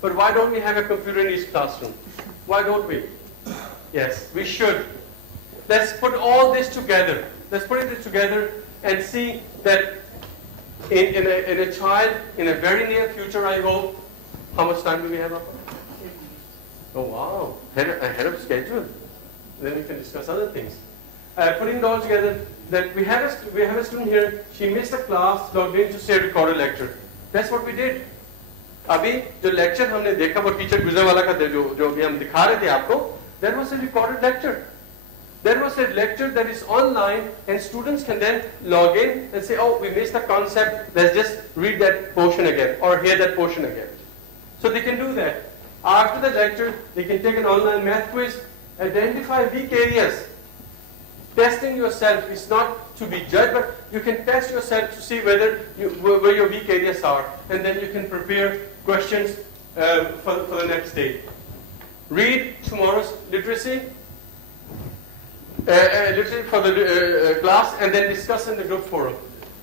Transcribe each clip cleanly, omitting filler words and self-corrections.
But why don't we have a computer in each classroom? Why don't we? Yes, we should. Let's put all this together. Let's put it together and see that in a child, in a very near future, I hope. How much time do we have? Oh wow, ahead of schedule. Then we can discuss other things. Putting it all together, that we have a student here. She missed a class, logged in to say record a lecture. That's what we did. अभी जो lecture हमने देखा वो teacher Gujranwala का जो अभी हम दिखा रहे थे आपको, that was a recorded lecture. That was a lecture that is online, and students can then log in and say, oh, we missed the concept, let's just read that portion again, or hear that portion again. So they can do that. After the lecture, they can take an online math quiz, identify weak areas. Testing yourself is not to be judged, but you can test yourself to see where your weak areas are, and then you can prepare questions for the next day. Read tomorrow's literacy for the class, and then discuss in the group forum.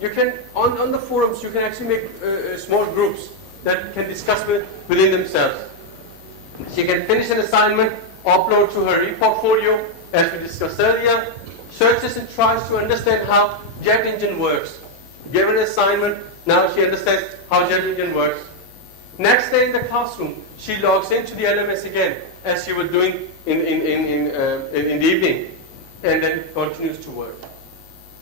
You can, on the forums, you can actually make small groups that can discuss within themselves. She can finish an assignment, upload to her e-portfolio, as we discussed earlier, searches and tries to understand how jet engine works. Given an assignment, now she understands how jet engine works. Next day in the classroom, she logs into the LMS again, as she was doing in the evening, and then continues to work.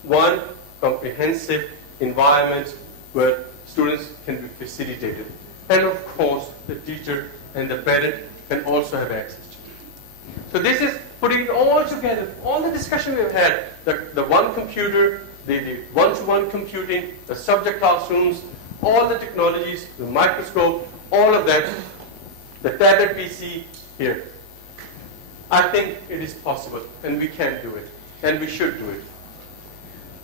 One comprehensive environment where students can be facilitated. And of course, the teacher and the parent can also have access to it. So this is putting it all together, all the discussion we've had, the one computer, the one-to-one computing, the subject classrooms, all the technologies, the microscope, all of that, the tablet PC here. I think it is possible, and we can do it, and we should do it.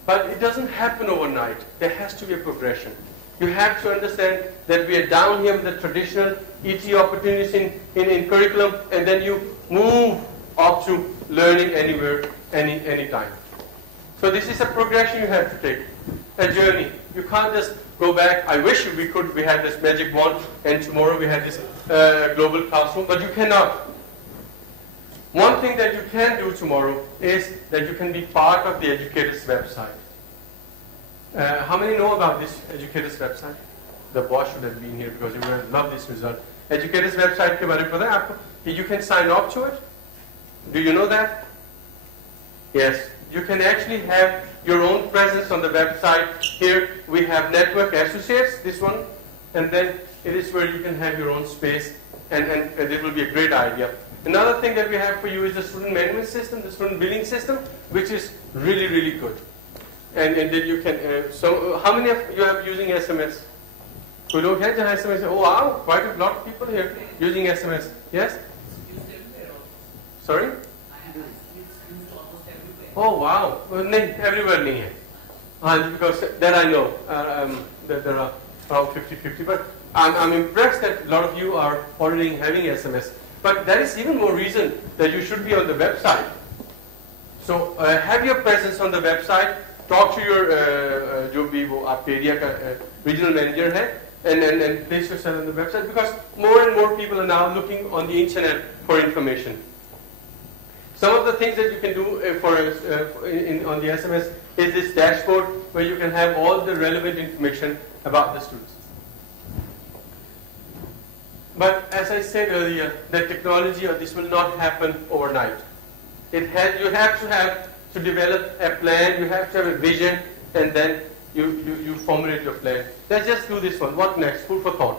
But it doesn't happen overnight. There has to be a progression. You have to understand that we are down here with the traditional ET opportunities in curriculum, and then you move up to learning anywhere, anytime. So this is a progression you have to take, a journey. You can't just go back. I wish we had this magic wand, and tomorrow we had this global classroom, but you cannot. One thing that you can do tomorrow is that you can be part of the educators website. How many know about this educators website? The boss should have been here because you would have loved this result. Educators website ke bare mein pata hai aapko? You can sign up to it. Do you know that? Yes. You can actually have your own presence on the website. Here we have network associates, this one, and then it is where you can have your own space, and it will be a great idea. Another thing that we have for you is the student management system, the student billing system, which is really, really good. And then you can, so how many of you are using SMS? Koi log hai jahan SMS? Oh wow, quite a lot of people here using SMS. Yes? Sorry? Oh wow, everywhere nahi hai. Because that I know, that there are around 50-50, but I'm impressed that a lot of you are already having SMS. But there is even more reason that you should be on the website. So have your presence on the website. Talk to your जो भी वो आपके area का regional manager है, and place yourself on the website, because more and more people are now looking on the internet for information. Some of the things that you can do on the SMS is this dashboard where you can have all the relevant information about the students. But as I said earlier, the technology of this will not happen overnight. You have to develop a plan, you have to have a vision, and then you formulate your plan. Let's just do this one. What next? Food for thought.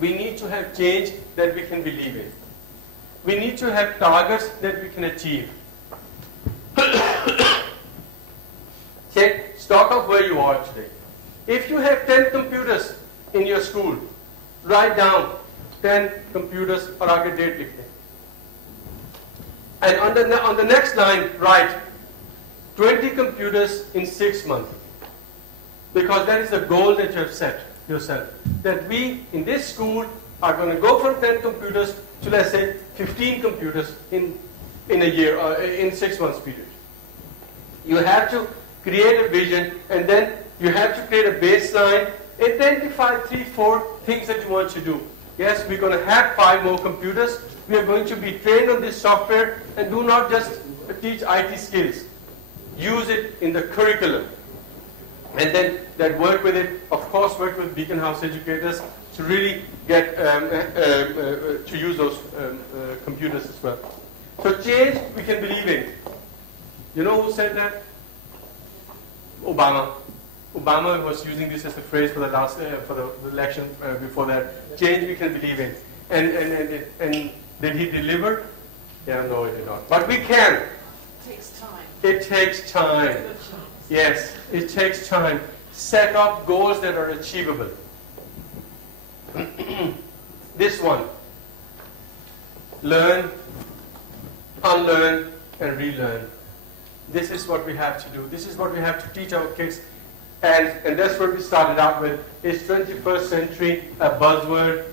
We need to have change that we can believe in. We need to have targets that we can achieve. Take stock of where you are today. If you have 10 computers in your school, write down 10 computers और आगे date लिख दें. And on the next line, write 20 computers in 6 months. Because that is the goal that you have set yourself. That we, in this school, are going to go from 10 computers to, let's say, 15 computers in a year, or in 6 months period. You have to create a vision, and then you have to create a baseline, identify 3-4 things that you want to do. Yes, we're going to have 5 more computers. We are going to be trained on this software, and do not just teach IT skills. Use it in the curriculum. And then that work with it, of course, work with Beaconhouse educators to really get to use those computers as well. So change we can believe in. You know who said that? Obama. Obama was using this as a phrase for the last for the election before that. Change we can believe in. And did he deliver? Yeah, no, he did not. But we can. It takes time. It takes time. Yes, it takes time. Set up goals that are achievable. This one. Learn, unlearn, and relearn. This is what we have to do. This is what we have to teach our kids. And that's what we started out with. Is 21st century a buzzword?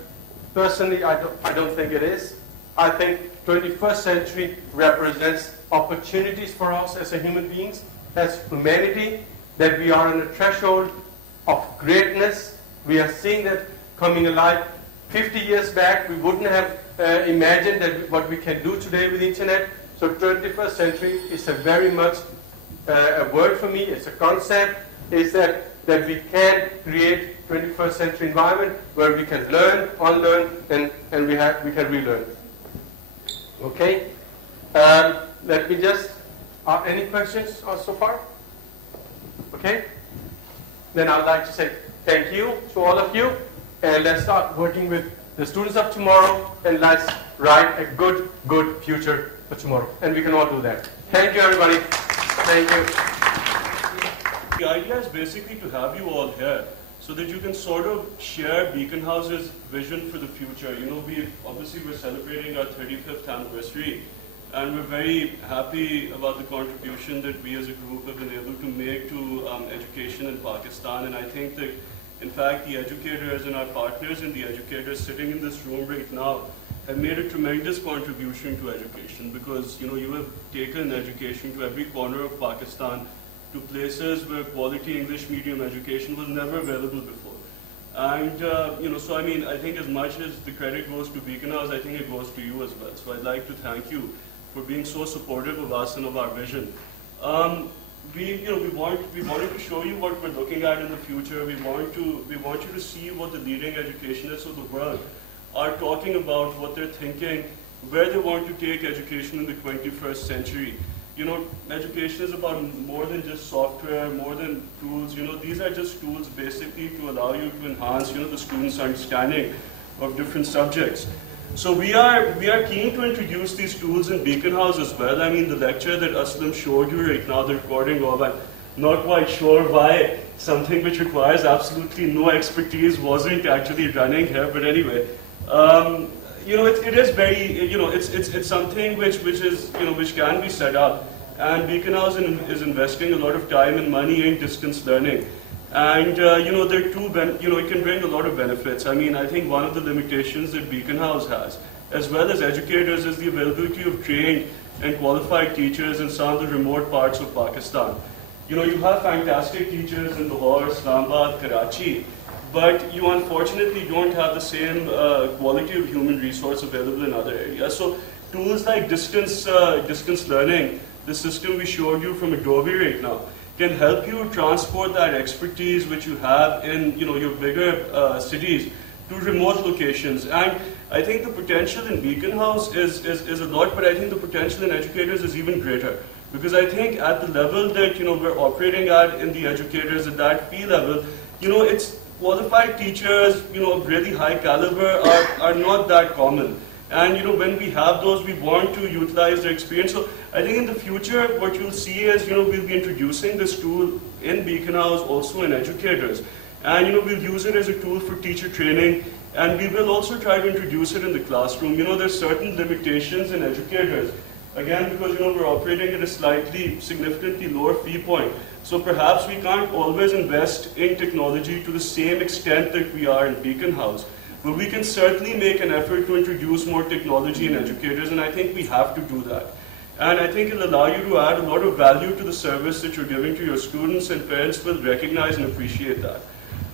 Personally, I don't think it is. I think 21st century represents opportunities for us as a human beings, as humanity, that we are on a threshold of greatness. We are seeing that coming alive. 50 years back, we wouldn't have imagined that what we can do today with the internet. So 21st century is a very much a word for me. It's a concept. Is that we can create 21st century environment where we can learn, unlearn, and we can relearn. Okay. Let me just. Any questions so far? Okay. Then I'd like to say thank you to all of you, and let's start working with the students of tomorrow, and let's write a good future for tomorrow. And we can all do that. Thank you, everybody. Thank you. The idea is basically to have you all here so that you can sort of share Beaconhouse's vision for the future. You know, we're celebrating our 35th anniversary, and we're very happy about the contribution that we as a group have been able to make to education in Pakistan. And I think that, in fact, the educators and our partners and the educators sitting in this room right now have made a tremendous contribution to education, because, you know, you have taken education to every corner of Pakistan, to places where quality English medium education was never available before. And, you know, so I mean, I think as much as the credit goes to Beaconhouse, I think it goes to you as well. So I'd like to thank you for being so supportive of us and of our vision. We wanted to show you what we're looking at in the future. We want you to see what the leading educationists of the world are talking about, what they're thinking, where they want to take education in the 21st century. You know, education is about more than just software, more than tools. You know, these are just tools basically to allow you to enhance, you know, the students' understanding of different subjects. So we are keen to introduce these tools in Beaconhouse as well. I mean, the lecture that Aslam showed you right now, the recording of, I'm not quite sure why something which requires absolutely no expertise wasn't actually running here, but anyway. You know, it is very, you know, it's something which is, you know, which can be set up, and Beaconhouse is investing a lot of time and money in distance learning, and you know, there are it can bring a lot of benefits. I mean, I think one of the limitations that Beaconhouse has, as well as educators, is the availability of trained and qualified teachers in some of the remote parts of Pakistan. You know, you have fantastic teachers in Lahore, Islamabad, Karachi, but you unfortunately don't have the same quality of human resource available in other areas. So tools like distance learning, the system we showed you from Adobe right now, can help you transport that expertise which you have in, you know, your bigger cities to remote locations. And I think the potential in Beaconhouse is a lot, but I think the potential in educators is even greater. Because I think at the level that, you know, we're operating at in the educators, at that fee level, you know, it's qualified teachers, you know, of really high caliber are not that common. And, you know, when we have those, we want to utilize their experience. So I think in the future, what you'll see is, you know, we'll be introducing this tool in Beaconhouse, also in educators. And, you know, we'll use it as a tool for teacher training. And we will also try to introduce it in the classroom. You know, there's certain limitations in educators. Again, because, you know, we're operating at a slightly, significantly lower fee point. So perhaps we can't always invest in technology to the same extent that we are in Beaconhouse. But we can certainly make an effort to introduce more technology in educators, and I think we have to do that. And I think it'll allow you to add a lot of value to the service that you're giving to your students, and parents will recognize and appreciate that.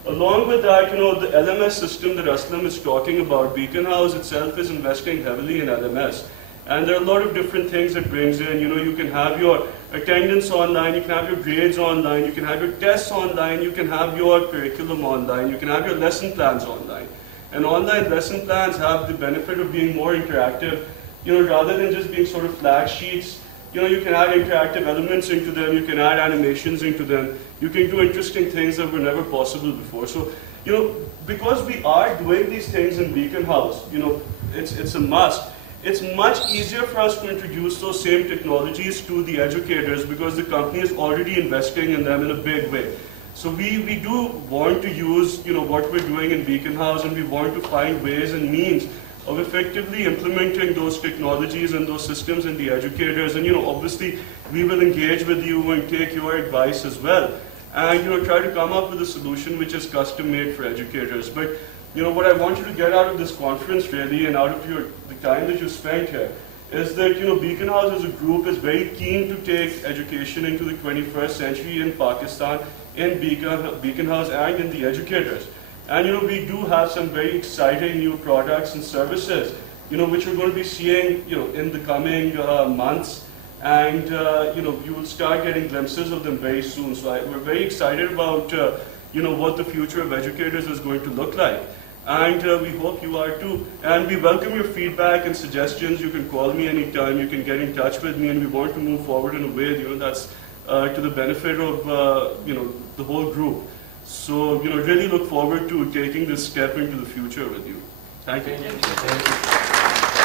Along with that, the LMS system that Aslam is talking about, Beaconhouse itself is investing heavily in LMS. And there are a lot of different things it brings in. You can have your attendance online, you can have your grades online, you can have your tests online, you can have your curriculum online, you can have your lesson plans online. And online lesson plans have the benefit of being more interactive, rather than just being sort of flat sheets. You can add interactive elements into them, you can add animations into them, you can do interesting things that were never possible before. So, because we are doing these things in Beaconhouse, it's a must. It's much easier for us to introduce those same technologies to the educators because the company is already investing in them in a big way. So we do want to use what we're doing in Beaconhouse, and we want to find ways and means of effectively implementing those technologies and those systems in the educators. And obviously we will engage with you and take your advice as well, and try to come up with a solution which is custom made for educators. But what I want you to get out of this conference really, and out of the time that you spent here, is that Beaconhouse as a group is very keen to take education into the 21st century in Pakistan, in Beaconhouse and in the educators. And we do have some very exciting new products and services, which we're going to be seeing, in the coming months, and you will start getting glimpses of them very soon. So we're very excited about what the future of educators is going to look like. And we hope you are too. And we welcome your feedback and suggestions. You can call me anytime. You can get in touch with me, and we want to move forward in a way that's to the benefit of the whole group. So really look forward to taking this step into the future with you. Thank you. Thank you.